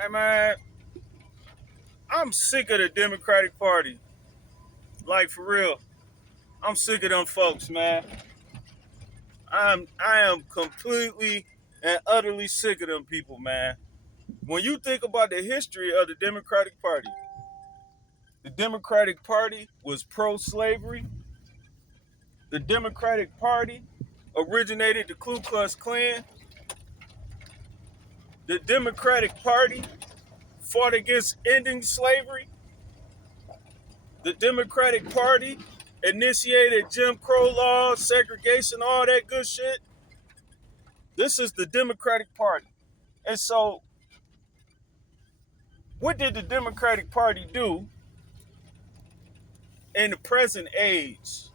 Hey man, I'm sick of the Democratic Party. Like for real. I'm sick of them folks, man. I am completely and utterly sick of them people, man. When you think about the history of the Democratic Party was pro-slavery. The Democratic Party originated the Ku Klux Klan. The Democratic Party fought against ending slavery. The Democratic Party initiated Jim Crow laws, segregation, all that good shit. This is the Democratic Party. And so, what did the Democratic Party do in the present age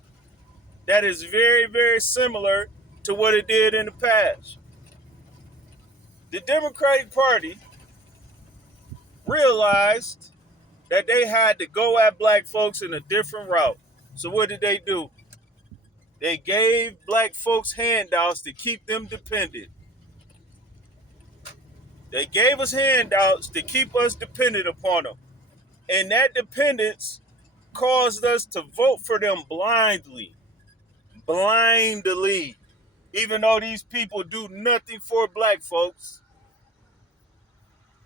that is very, very similar to what it did in the past? The Democratic Party realized that they had to go at black folks in a different route. So, what did they do? They gave black folks handouts to keep them dependent. They gave us handouts to keep us dependent upon them. And that dependence caused us to vote for them blindly, even though these people do nothing for black folks.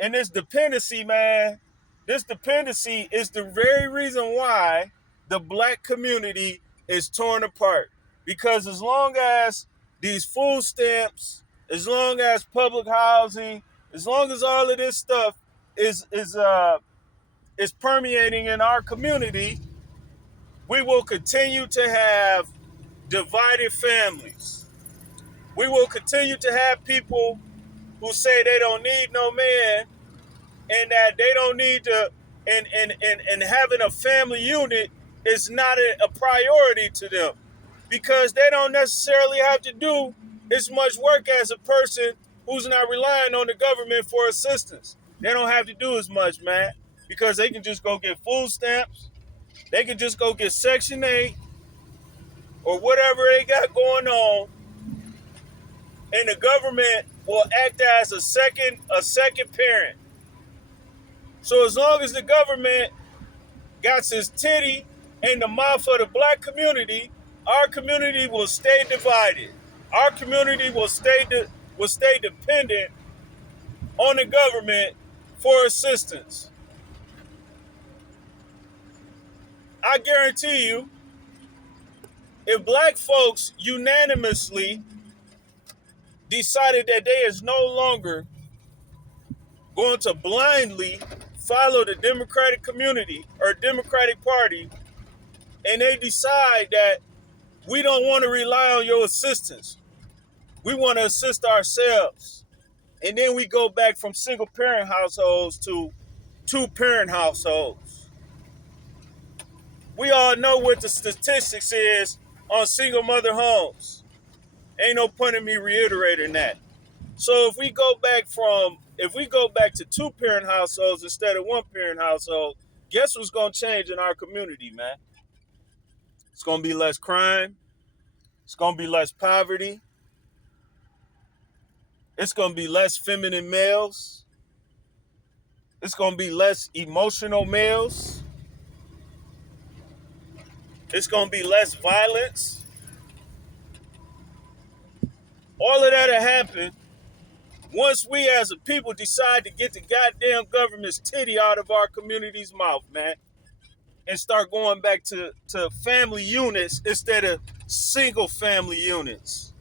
And this dependency, man, this dependency is the very reason why the black community is torn apart. Because as long as these food stamps, as long as public housing, as long as all of this stuff is permeating in our community, we will continue to have divided families. We will continue to have people who say they don't need no man and that they don't need to, and having a family unit is not a priority to them because they don't necessarily have to do as much work as a person who's not relying on the government for assistance. They don't have to do as much, man, because they can just go get food stamps. They can just go get Section 8 or whatever they got going on, and the government will act as a second parent. So as long as the government got his titty in the mouth of the black community, our community will stay divided. Our community will stay dependent on the government for assistance. I guarantee you, if black folks unanimously decided that they is no longer going to blindly follow the Democratic community or Democratic Party, and they decide that we don't want to rely on your assistance. We want to assist ourselves. And then we go back from single parent households to two parent households. We all know what the statistics is on single mother homes. Ain't no point in me reiterating that. So if we go back to two parent households instead of one parent household, guess what's gonna change in our community, man? It's gonna be less crime. It's gonna be less poverty. It's gonna be less feminine males. It's gonna be less emotional males. It's gonna be less violence. All of that'll happen once we as a people decide to get the goddamn government's titty out of our community's mouth, man, and start going back to family units instead of single family units.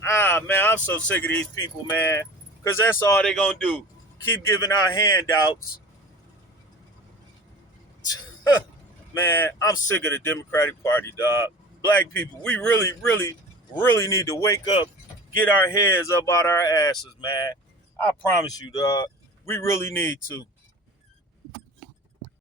Man, I'm so sick of these people, man, because that's all they gonna do. Keep giving out handouts. Man, I'm sick of the Democratic Party, dog. Black people, we really, really, really need to wake up, get our heads up out our asses, man. I promise you, dog. We really need to.